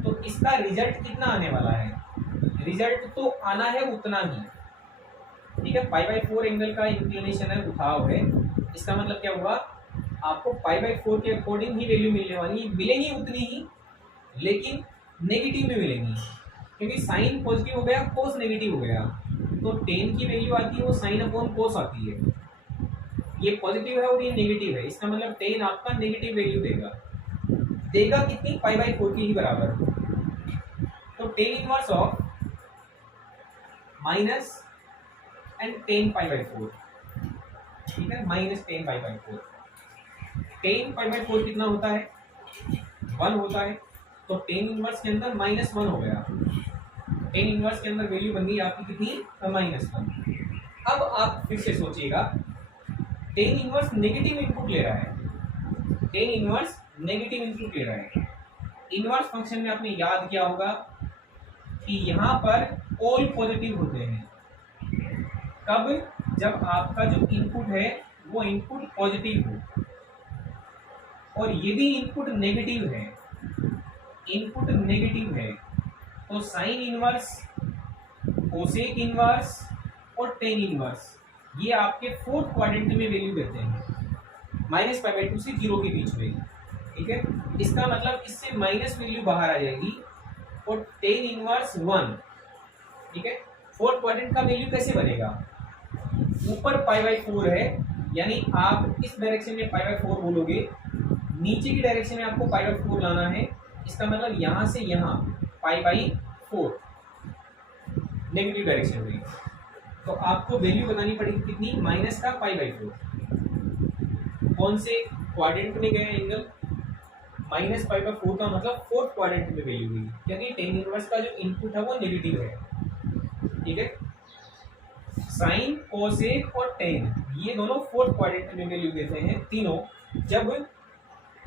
तो इसका रिजल्ट कितना आने वाला है? रिजल्ट तो आना है उतना ही। ठीक है, π/4 एंगल का इंक्लिनेशन है, उठाव है। इसका मतलब क्या हुआ, आपको π/4 के अकॉर्डिंग ही वैल्यू मिलने वाली, मिलेंगी उतनी ही, लेकिन नेगेटिव में मिलेंगी, क्योंकि साइन पॉजिटिव हो गया, कोस नेगेटिव हो गया। तो टेन की वैल्यू आती है वो साइन अपॉन कोस आती है। ये पॉजिटिव है और ये नेगेटिव है, इसका मतलब टेन आपका नेगेटिव वैल्यू देगा कितनी? π/4 की ही बराबर। तो tan inverse of minus and tan π/4, ठीक है, माइनस टेन π/4। टेन π/4 कितना होता है? 1 होता है। तो टेन इनवर्स के अंदर -1 हो गया। टेन इनवर्स के अंदर वैल्यू बन गई आपकी कितनी? -1। अब आप फिर से सोचिएगा, टेन इनवर्स नेगेटिव इनपुट ले रहा है, टेन इनवर्स नेगेटिव इनपुट ले रहा है। इनवर्स फंक्शन में आपने याद किया होगा कि यहाँ पर ऑल पॉजिटिव होते हैं। कब? जब आपका जो इनपुट है वो इनपुट पॉजिटिव हो, और यदि इनपुट नेगेटिव है, इनपुट नेगेटिव है, तो साइन इनवर्स, कोसेक इनवर्स और टेन इनवर्स ये आपके फोर्थ क्वाड्रेंट में वैल्यू देते हैं, -π/2 से 0 के बीच में। ठीक है, इसका मतलब इससे माइनस वैल्यू बाहर आ जाएगी और टेन इनवर्स 1। ठीक है, फोर्थ क्वाड्रेंट का वैल्यू कैसे बनेगा? ऊपर π/4 है, यानी आप इस डायरेक्शन में π/4 बोलोगे, नीचे की डायरेक्शन में आपको π/4 लाना है। इसका मतलब यहाँ से यहाँ π/4 नेगेटिव डायरेक्शन में, तो आपको वैल्यू बनानी पड़ेगी कितनी? माइनस का π/4। कौन से क्वाड्रेंट में गए एंगल? -π/4 का मतलब फोर्थ क्वाड्रेंट में वैल्यू हुई, क्योंकि टेन इनवर्स का जो इनपुट है वो नेगेटिव है। ठीक है, साइन, कोसेक और टेन ये दोनों फोर्थ क्वाड्रेंट में वैल्यू देते हैं तीनों, जब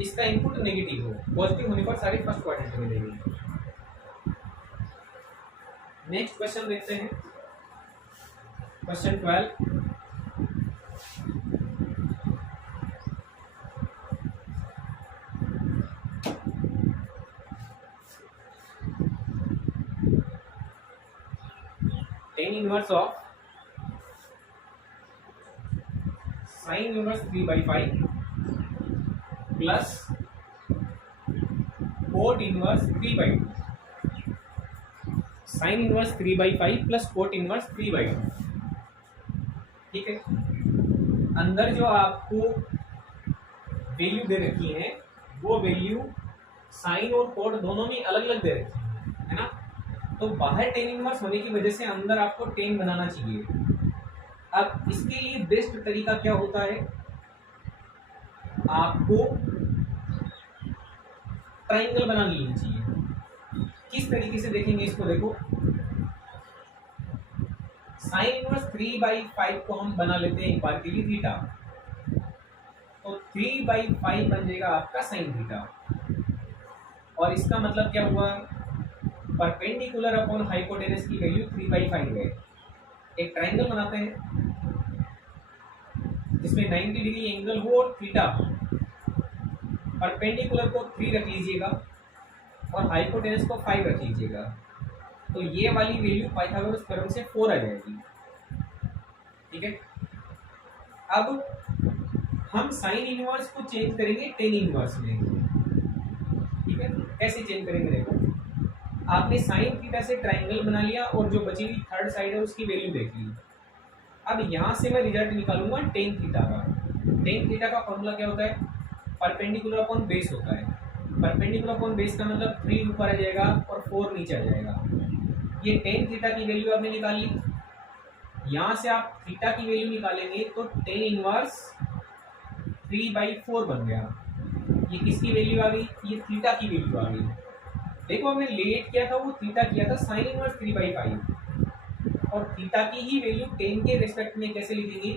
इसका इनपुट नेगेटिव हो। पॉजिटिव होने पर सारे फर्स्ट क्वाड्रेंट में देंगे। नेक्स्ट क्वेश्चन देखते हैं, question 12। Ten inverse of sine inverse 3/5 plus cot inverse 3/2। Sine inverse 3/5 plus cot inverse 3/2। ठीक है, अंदर जो आपको वैल्यू दे रखी है वो वैल्यू साइन और कोट दोनों में अलग अलग दे रखी है ना। तो बाहर टेन इनवर्स होने की वजह से अंदर आपको टेन बनाना चाहिए। अब इसके लिए बेस्ट तरीका क्या होता है? आपको ट्राइंगल बना लेनी चाहिए। किस तरीके से देखेंगे इसको? देखो, साइन इनवर्स 3/5 को हम बना लेते हैं एक बार के लिए थीटा, तो 3/5 बन जाएगा आपका साइन थीटा। और इसका मतलब क्या हुआ? परपेंडिकुलर अपॉन हाइपोटेनस की वैल्यू 3/5 है। एक ट्राइंगल बनाते हैं जिसमें 90 डिग्री एंगल हो और थीटा हो। परपेंडिकुलर को 3 रख लीजिएगा और हाइपोटेनस को 5 रख लीजिएगा, तो ये वाली वैल्यू पाइथागोरस थ्योरम से 4 आ जाएगी। ठीक है, अब हम साइन इनवर्स को चेंज करेंगे टेन इनवर्स में। ठीक है, कैसे चेंज करेंगे? देखो, आपने साइन थीटा से ट्राइंगल बना लिया और जो बची हुई थर्ड साइड है उसकी वैल्यू देख ली। अब यहाँ से मैं रिजल्ट निकालूंगा टेन थीटा का। टेन थीटा का फॉर्मूला क्या होता है? परपेंडिकुलर अपॉन बेस होता है। परपेंडिकुलर अपॉन बेस का मतलब 3 ऊपर आ जाएगा और 4 नीचे आ जाएगा। ये टेन थीटा की वैल्यू आपने निकाल ली। यहाँ से आप थीटा की वैल्यू निकालेंगे तो टेन इनवर्स 3/4 बन गया। ये किसकी वैल्यू आ गई? ये थीटा की वैल्यू आ गई। देखो, हमने लेट किया था वो थीटा किया था साइन इनवर्स 3/5, और थीटा की ही वैल्यू टेन के रिस्पेक्ट में कैसे लिखेंगे?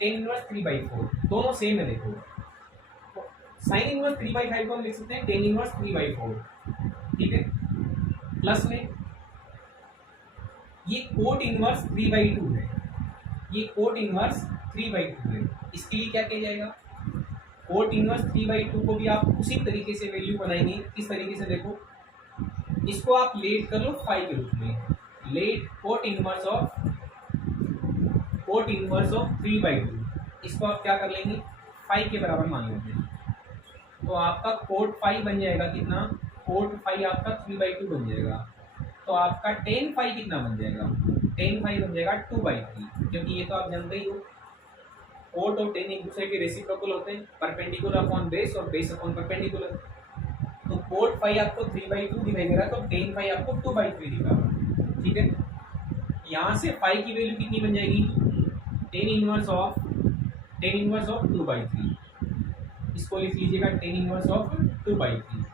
टेन इनवर्स 3/4, दोनों सेम है। देखो, साइन इनवर्स 3/5 को हम लिख सकते हैं टेन इनवर्स 3/4, ठीक है। प्लस में ये कोट इनवर्स 3/2 है, ये कोट इनवर्स 3/2 है। इसके लिए क्या किया जाएगा, कोट इनवर्स 3/2 को भी आप उसी तरीके से वैल्यू बनाएंगे। किस तरीके से, देखो इसको आप लेट कर लो 5 के रूप में, लेट कोट इनवर्स ऑफ 3/2, इसको आप क्या कर लेंगे 5 के बराबर मान लेते हैं। तो आपका कोट 5 बन जाएगा कितना, कोट 5 आपका 3/2 बन जाएगा। तो आपका टेन 5 कितना बन जाएगा, टेन 5 बन जाएगा 2/3, क्योंकि ये तो आप जानते ही हो कोट और टेन एक दूसरे के रेसिप्रोकल होते हैं, परपेंडिकुलर अपॉन बेस और बेस अपॉन परपेंडिकुलर। तो कोट 5 आपको 3/2 दिखाई दे रहा है, तो टेन 5 आपको 2/3 दिखा रहा है, ठीक है। यहाँ से 5 की वैल्यू कितनी बन जाएगी, टेन इनवर्स ऑफ 2/3, इसको लिख लीजिएगा टेन इनवर्स ऑफ 2/3।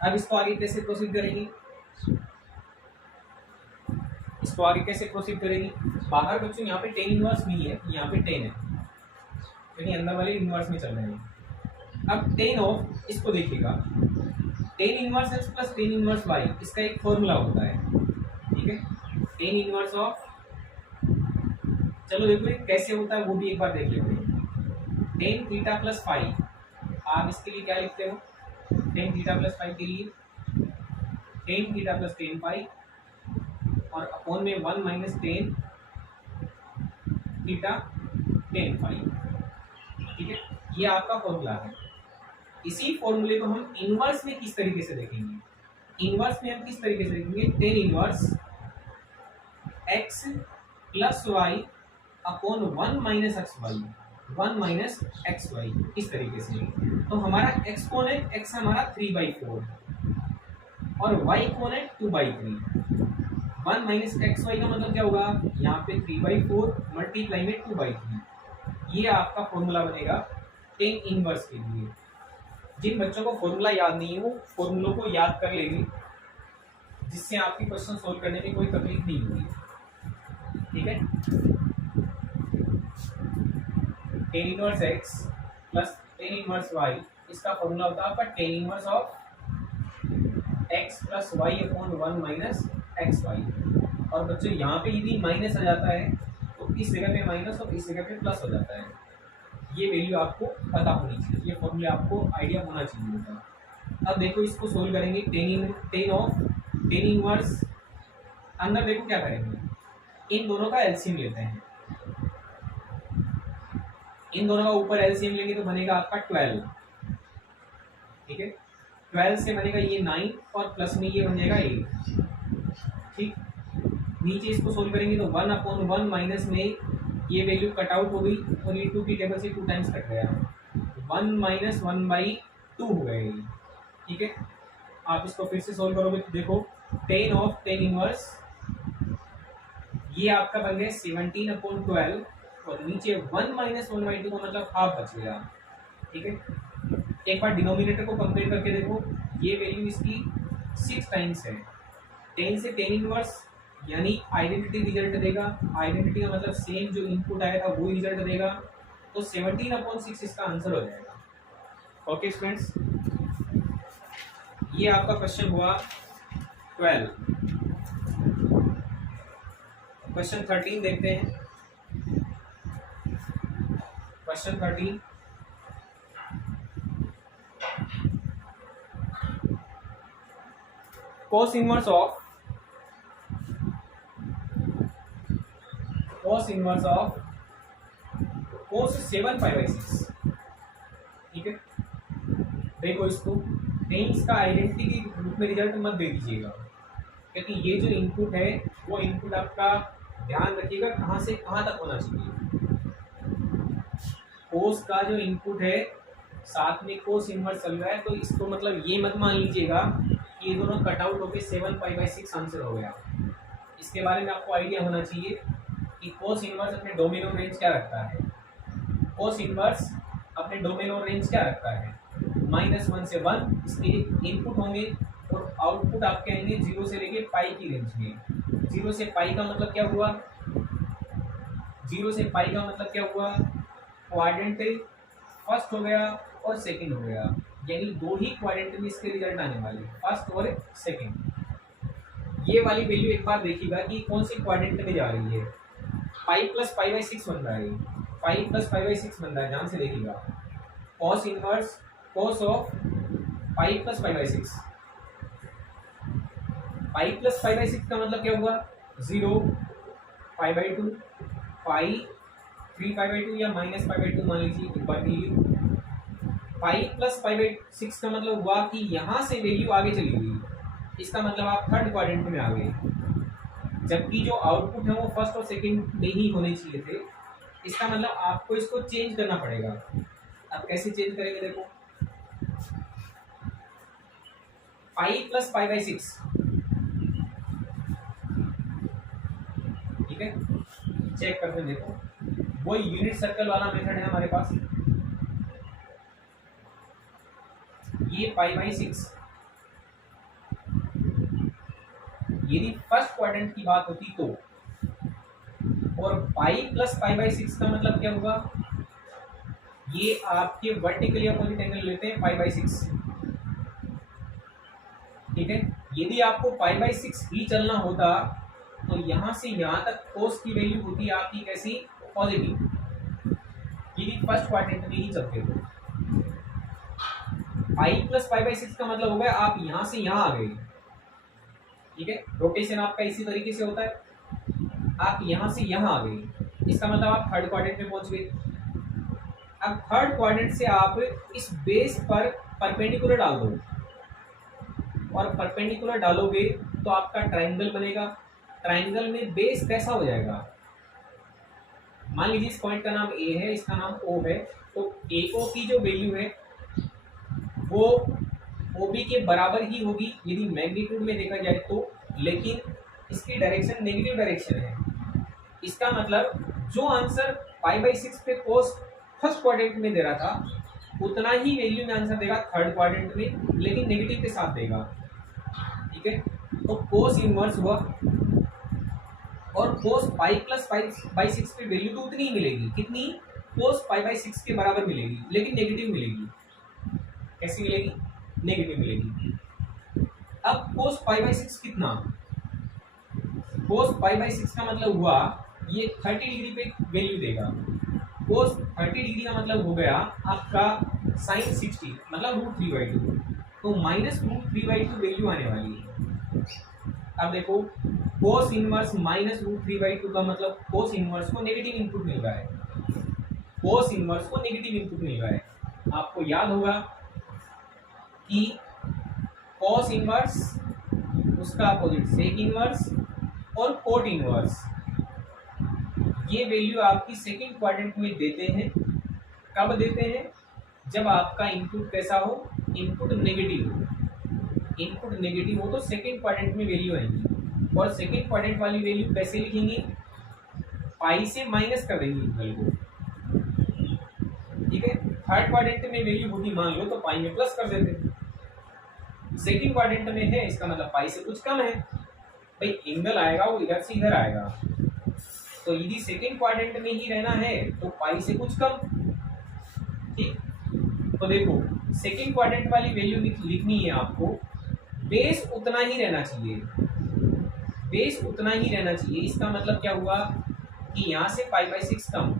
अब इसको आगे कैसे प्रोसीड करेंगे, इसको आगे कैसे प्रोसीड करेंगे, बाहर बच्चों यहाँ पे टेन इनवर्स नहीं है, यहाँ पे 10 है, क्योंकि अंदर वाले इनवर्स में चल रहे हैं। अब टेन ऑफ, इसको देखिएगा tan inverse X plus tan inverse Y, इसका एक फॉर्मूला होता है, ठीक है। टेन इनवर्स ऑफ, चलो देखो ये कैसे होता है वो भी एक बार देख लेते हैं। टेन थीटा प्लस 5, आप इसके लिए क्या लिखते हो, टेन थीटा प्लस 5 के लिए टेन थीटा प्लस टेन 5 और अपॉन में 1 माइनस टेन थीटा टेन 5, ठीक है। ये आपका फॉर्मूला है। इसी फॉर्मूले को हम इनवर्स में किस तरीके से देखेंगे, इनवर्स में हम किस तरीके से देखेंगे, tan inverse X plus Y upon 1 minus X Y, 1 minus X Y, इस तरीके से। तो हमारा x कौन है, x हमारा 3/4 और y कौन है 2/3। 1 माइनस एक्स वाई का मतलब क्या होगा, यहाँ पे 3/4 मल्टीप्लाई में 2/3, ये आपका फॉर्मूला बनेगा टेन इनवर्स के लिए। जिन बच्चों को फॉर्मूला याद नहीं है वो फॉर्मूलों को याद कर लेंगे, जिससे आपके क्वेश्चन सोल्व करने में कोई तकलीफ नहीं होगी, ठीक है। Tan inverse X plus tan inverse Y, इसका फॉर्मूला होता है आपका tan inverse of X plus Y upon 1 minus X Y. और बच्चों यहाँ पे यदि माइनस आ जाता है तो इस जगह पे माइनस और इस जगह पे प्लस हो जाता है। ये वैल्यू आपको पता होनी चाहिए, ये फॉर्मूला आपको आइडिया होना चाहिए होगा। अब देखो इसको सोल्व करेंगे, टेन इनवर्स, अंदर देखो क्या करेंगे, इन दोनों का एलसीएम लेते हैं, इन दोनों का ऊपर एलसीएम लेंगे तो बनेगा आपका 12, ठीक है। 12 से बनेगा ये 9 और प्लस में ये बन जाएगा 8, ठीक। नीचे इसको सोल्व करेंगे तो 1/1 माइनस में ये वैल्यू कट आउट हो गई और ये 2 की टेबल से 2 टाइम्स कट गया, 1 माइनस 1/2 हो गया ये, ठीक है। आप इसको फिर से सोल्व करोगे तो देखो टेन ऑफ टेन इनवर्स, ये आपका बन गया 17/12 और नीचे 1 माइनस 1/2 का मतलब हाफ बच गया, ठीक है। एक बार डिनोमिनेटर को कंपेयर करके देखो, ये वैल्यू इसकी 6 टाइम्स है, 10 से टेन इनवर्स यानी आइडेंटिटी रिजल्ट देगा, आइडेंटिटी का मतलब सेम जो इनपुट आया था वही रिजल्ट देगा, तो 17/6 इसका आंसर हो जाएगा। ओके स्टूडेंट्स, ये आपका क्वेश्चन हुआ 12। क्वेश्चन 13 देखते हैं। Question 13, cos inverse of cos 7π/6, ठीक है। देखो इसको टेंस का आइडेंटिटी के रूप में रिजल्ट मत दे दीजिएगा, क्योंकि ये जो इनपुट है वो इनपुट आपका ध्यान रखिएगा कहाँ से कहाँ तक होना चाहिए। कोस का जो इनपुट है साथ में कोस इनवर्स चल रहा है, तो इसको मतलब ये मत मान लीजिएगा कि ये दोनों कट आउट होकर 7π/6 आंसर हो गया। इसके बारे में आपको आइडिया होना चाहिए कि कोस इनवर्स अपने डोमेन और रेंज क्या रखता है। कोस इनवर्स अपने डोमेन और रेंज क्या रखता है, -1 से 1 इसके इनपुट होंगे और आउटपुट आपके आएंगे 0 से लेके पाई की रेंज में। 0 से पाई का मतलब क्या हुआ, 0 से पाई का मतलब क्या हुआ, क्वाड्रेंट फर्स्ट हो गया और सेकंड हो गया, यानी दो ही क्वाड्रेंट में इसके रिजल्ट आने वाले, फर्स्ट और सेकंड। ये वाली वैल्यू एक बार देखिएगा कि कौन सी क्वाड्रेंट में जा रही है। 5 प्लस 5/6 बन रहा है, 5 प्लस 5/6 बन रहा है, ध्यान से देखिएगा। Cos inverse cos of 5 plus 5/6, 5 plus 5/6 का मतलब क्या हुआ 0, 5/2, 5, 3 5/2 या माइनस 5/2 मान लीजिए, एक बार के लिए। 5 प्लस 5/6 का मतलब हुआ कि यहाँ से वैल्यू आगे चली गई, इसका मतलब आप थर्ड क्वाड्रेंट में आ गए, जबकि जो आउटपुट है वो फर्स्ट और सेकंड में ही होने चाहिए थे। इसका मतलब आपको इसको चेंज करना पड़ेगा। अब कैसे चेंज करेंगे देखो, 5 प्लस 5/6, ठीक है, चेक करते हैं। देखो वो यूनिट सर्कल वाला मेथड है हमारे पास, ये 5/6 यदि फर्स्ट क्वाड्रेंट की बात होती तो, और 5 प्लस 5/6 का मतलब क्या होगा, ये आपके वर्टिकली अपोजिट एंगल लेते हैं 5/6, ठीक है। यदि आपको 5/6 ही चलना होता तो यहां से यहां तक कोस की वैल्यू होती आपकी कैसी, पॉजिटिव, यदि फर्स्ट क्वाड्रेंट में ही चलते तो। 5 प्लस 5/6 का मतलब हो गया आप यहां से यहां आ गए, ठीक है। रोटेशन आपका इसी तरीके से होता है, आप यहां से यहां आ गए, इसका मतलब आप थर्ड क्वाड्रेंट में पहुंच गए। अब थर्ड क्वाड्रेंट से आप इस बेस पर परपेंडिकुलर डाल दो, और परपेंडिकुलर डालोगे तो आपका ट्रायंगल बनेगा। ट्रायंगल में बेस कैसा हो जाएगा, मान लीजिए इस पॉइंट का नाम ए है, इसका नाम ओ है, तो ए ओ की जो वैल्यू है वो ओ बी के बराबर ही होगी यदि मैग्नीट्यूड में देखा जाए तो, लेकिन इसकी डायरेक्शन नेगेटिव डायरेक्शन है। इसका मतलब जो आंसर 5/6 पे कोस फर्स्ट क्वाड्रेंट में दे रहा था उतना ही वैल्यू में आंसर देगा थर्ड क्वाड्रेंट में, लेकिन नेगेटिव के साथ देगा, ठीक है। तो कोस इनवर्स हुआ, और कोस 5 प्लस 5/6 पे वैल्यू तो उतनी ही मिलेगी, कितनी, कोस 5/6 के बराबर मिलेगी, लेकिन नेगेटिव मिलेगी। कैसी मिलेगी, नेगेटिव मिलेगी। अब कोस 5/6 कितना, कोस 5/6 का मतलब हुआ ये 30 डिग्री पे वैल्यू देगा। कोस 30 डिग्री का मतलब हो गया आपका साइन 60, मतलब √3/2, तो -√3/2 वैल्यू आने वाली है। अब देखो कोस इनवर्स -√3/2 का मतलब कोस इनवर्स को नेगेटिव इनपुट मिल रहा है, कोस इनवर्स को नेगेटिव इनपुट मिल रहा है। आपको याद होगा कि कॉस इनवर्स उसका अपोजिट सेक इनवर्स और कोट इनवर्स, ये वैल्यू आपकी सेकंड क्वाड्रेंट में देते हैं। कब देते हैं, जब आपका इनपुट कैसा हो, इनपुट नेगेटिव हो। इनपुट नेगेटिव हो तो सेकंड क्वाड्रेंट में वैल्यू आएंगी, और सेकंड क्वाड्रेंट वाली वैल्यू कैसे लिखेंगे, पाई से माइनस कर देंगे इंटरवल को, ठीक है। थर्ड क्वाड्रेंट में वैल्यू होती मान लो तो पाई में प्लस कर देते, सेकंड क्वाड्रेंट में है इसका मतलब पाई से कुछ कम है, भाई एंगल आएगा वो इधर से इधर आएगा, तो यदि सेकंड क्वाड्रेंट में ही रहना है तो पाई से कुछ कम, ठीक। तो देखो सेकंड क्वाड्रेंट वाली वैल्यू लिखनी है आपको, बेस उतना ही रहना चाहिए, बेस उतना ही रहना चाहिए। इसका मतलब क्या हुआ कि यहाँ से 5/6 कम,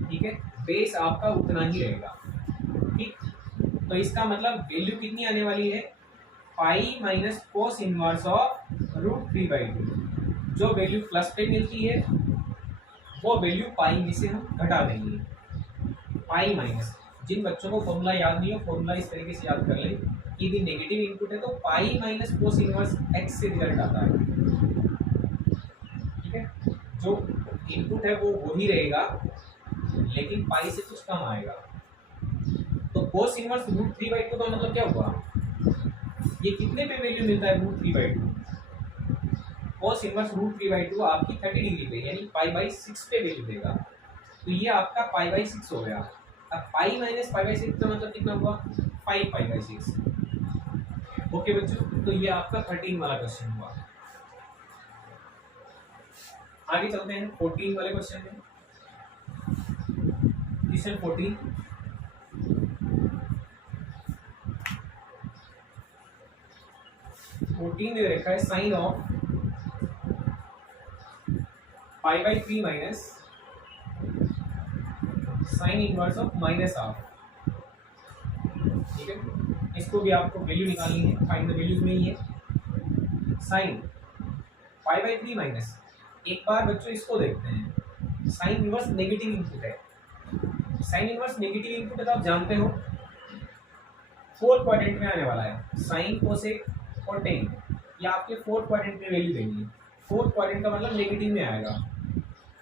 ठीक है, बेस आपका उतना ही रहेगा, ठीक। तो इसका मतलब वैल्यू कितनी आने वाली है, pi minus cos inverse of √3/2। जो वैल्यू प्लस पे मिलती है वो वैल्यू पाई में से हम घटा देंगे, पाई माइनस। जिन बच्चों को फॉर्मूला याद नहीं हो, फॉर्मूला इस तरीके से याद कर ले कि यदि नेगेटिव इनपुट है तो pi minus cos inverse x से रिजल्ट आता है, ठीक है। जो इनपुट है वो वही रहेगा, लेकिन पाई से कुछ कम आएगा। तो कोस इनवर्स √3/2 का मतलब क्या हुआ, ये कितने पे वैल्यू मिलता है, √3/2। कोस इनवर्स √3/2 आपकी 30 डिग्री पे यानी 5/6 पे वैल्यू देगा, तो ये आपका 5/6 हो गया। अब पाई माइनस 5/6 का मतलब कितना हुआ, 5π/6। ओके बच्चों, तो ये आपका 13 वाला क्वेश्चन हुआ। आगे चलते हैं 14 वाले क्वेश्चन में। क्वेश्चन 14 दे रखा है sine of pi by 3 minus sine inverse of minus half. ठीक है, इसको भी आपको वैल्यू निकालनी है, फाइंड द वैल्यूज में ही है। साइन पाई बाई 3 माइनस, एक बार बच्चों इसको देखते हैं, साइन इनवर्स नेगेटिव इनपुट है। साइन इनवर्स नेगेटिव इनपुट है तो आप जानते हो फोर्थ क्वाड्रेंट में आने वाला है, साइन कोसेक और टेन, या आपके फोर्थ क्वाड्रेंट में वैल्यू देंगे। फोर्थ क्वाड्रेंट का मतलब नेगेटिव में आएगा,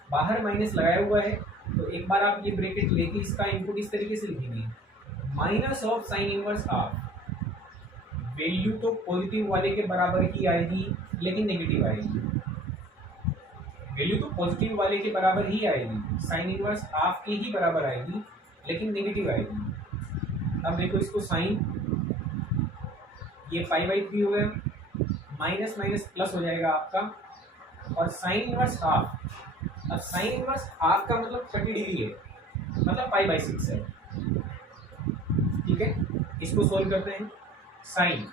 बाहर माइनस लगाया हुआ है, तो एक बार आप ये ब्रैकेट लेके इसका इनपुट इस तरीके से लिखेंगे, minus of sine inverse half. Value तो पॉजिटिव वाले के बराबर ही आएगी लेकिन नेगेटिव आएगी, वैल्यू तो पॉजिटिव वाले के बराबर ही आएगी, साइन इनवर्स हाफ के ही बराबर आएगी लेकिन नेगेटिव आएगी। अब देखो इसको साइन, ये पाई बाई 3 हो गया, माइनस माइनस प्लस हो जाएगा आपका, और साइन इनवर्स हाफ। अब साइन इनवर्स हाफ का मतलब 30 डिग्री है, मतलब पाई बाई 6 है। ठीक है, इसको सोल्व करते हैं। साइन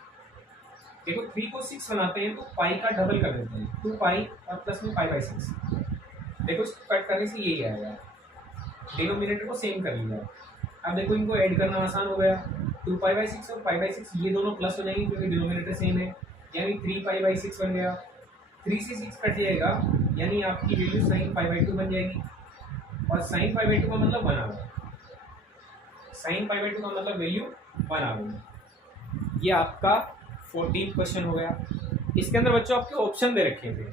देखो 3 को 6 बनाते हैं तो पाई का डबल कर देते हैं, 2 पाई और प्लस में पाई बाई 6। देखो इसको कट करने से यही आएगा, डिनोमिनेटर को सेम कर लिया। अब देखो इनको ऐड करना आसान हो गया, 2 पाई बाई 6 और पाई बाई 6 ये दोनों प्लस हो जाएंगे क्योंकि डिनोमिनेटर सेम है, यानी 3 पाई बाई 6 बन गया। 3 से 6 कट जाएगा यानी आपकी वैल्यू साइन पाई बाई 2 बन जाएगी, और साइन पाई बाई 2 का मतलब 1 आ गया, साइन पाई बाई 2 का मतलब वैल्यू 1 आ गई। ये आपका 14 क्वेश्चन हो गया। इसके अंदर बच्चों आपके ऑप्शन दे रखे थे,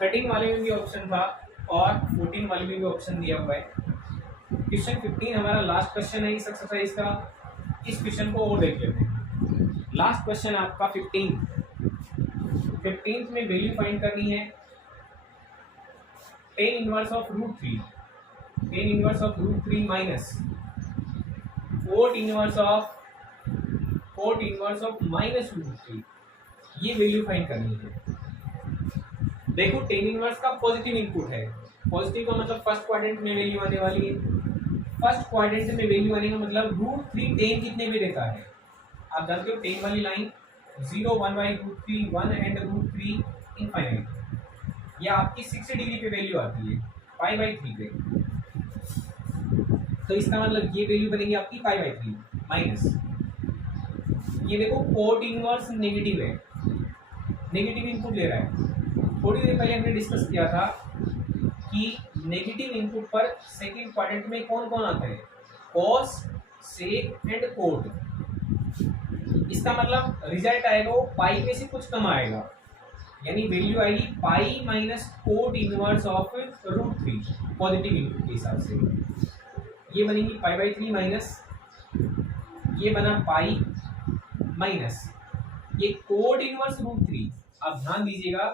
13 वाले में भी ऑप्शन था और 14 वाले में भी ऑप्शन दिया हुआ है। क्वेश्चन 15 हमारा लास्ट क्वेश्चन है इस एक्सरसाइज का, इस क्वेश्चन को और देख लेते हैं। लास्ट क्वेश्चन आपका 15 में वैल्यू फाइंड करनी है tan inverse of root 3, tan inverse of root 3 minus cot inverse of minus root 3, ये वैल्यू फाइंड करनी है। देखो टेन इनवर्स का पॉजिटिव इनपुट है, पॉजिटिव का मतलब फर्स्ट क्वाड्रेंट में वैल्यू आने वाली है, फर्स्ट क्वाड्रेंट में वैल्यू आने का मतलब रूट 3 टेन कितने में देता है, आप जानते हो टेन वाली line 0 1 by root 3 1 and root 3 infinite, यह आपकी 60 डिग्री पे वैल्यू आती है पाई बाई 3 पे, तो इसका मतलब ये वैल्यू बनेगी आपकी पाई बाई 3 माइनस, ये देखो कोट इनवर्स नेगेटिव है, नेगेटिव इनपुट ले रहा है। थोड़ी देर पहले हमने डिस्कस किया था कि नेगेटिव इनपुट पर सेकंड क्वाड्रेंट में कौन कौन आता है, कॉस सेक एंड कोट। इसका मतलब रिजल्ट आएगा वो पाई में से कुछ कम आएगा, यानी वैल्यू आएगी pi minus cot inverse of root 3 positive input के हिसाब से, ये बनेगी पाई बाई 3 माइनस, ये बना पाई माइनस ये कोड इनवर्स रूट 3। अब ध्यान दीजिएगा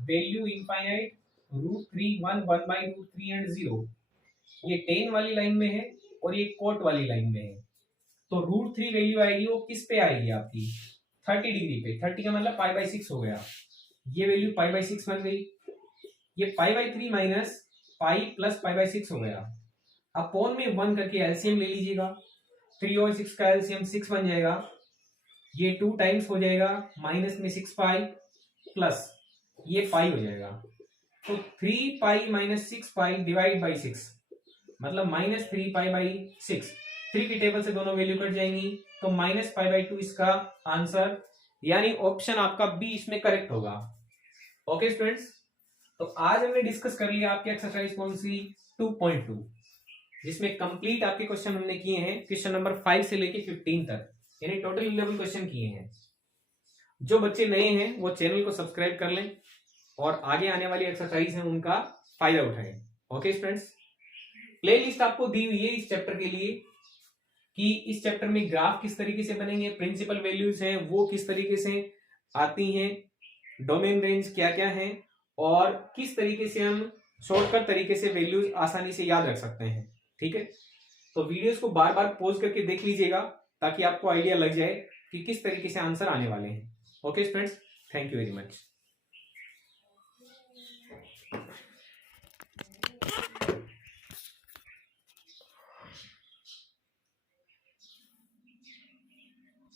value infinite root 3 1 1 by root 3 and 0, ये 10 वाली लाइन में है और ये कोट वाली लाइन में है, तो रूट 3 वैल्यू आएगी वो किस पे आएगी आपकी 30 डिग्री पे, 30 का मतलब पाई बाई 6 हो गया, ये वैल्यू पाई बाई 6 बन गई, ये पाई by 3 minus pi plus pi by 6 हो गया। अपॉन में 1 करके एलसीएम ले लीजिएगा, 3 और 6 का एलसीएम 6 बन जाएगा, ये 2 टाइम्स हो जाएगा, माइनस में 6 पाई प्लस ये पाई हो जाएगा, तो 3 pi minus 6 pi divide by 6 मतलब माइनस 3 पाई बाई 6, 3 की टेबल से दोनों वैल्यू कट जाएंगी, तो माइनस पाई बाई 2 इसका आंसर, यानी ऑप्शन आपका बी इसमें करेक्ट होगा। ओके स्टूडेंट्स, तो आज हमने डिस्कस कर लिया आपकी एक्सरसाइज कौन सी 2.2, जिसमें कंप्लीट आपके क्वेश्चन हमने किए हैं क्वेश्चन नंबर 5 से लेके 15 तक, यानी टोटल 11 क्वेश्चन किए हैं। जो बच्चे नए हैं वो चैनल को सब्सक्राइब कर लें और आगे आने वाली एक्सरसाइज है उनका फायदा उठाएं। ओके स्टूडेंट्स, प्ले लिस्ट आपको दी हुई है इस चैप्टर के लिए कि इस चैप्टर में ग्राफ किस तरीके से बनेंगे, प्रिंसिपल वैल्यूज हैं वो किस तरीके से आती हैं, डोमेन रेंज क्या क्या है और किस तरीके से हम शॉर्टकट तरीके से वैल्यूज आसानी से याद रख सकते हैं। ठीक है, तो वीडियोस को बार बार पॉज करके देख लीजिएगा ताकि आपको आइडिया लग जाए कि किस तरीके से आंसर आने वाले हैं। Okay students, thank you very much.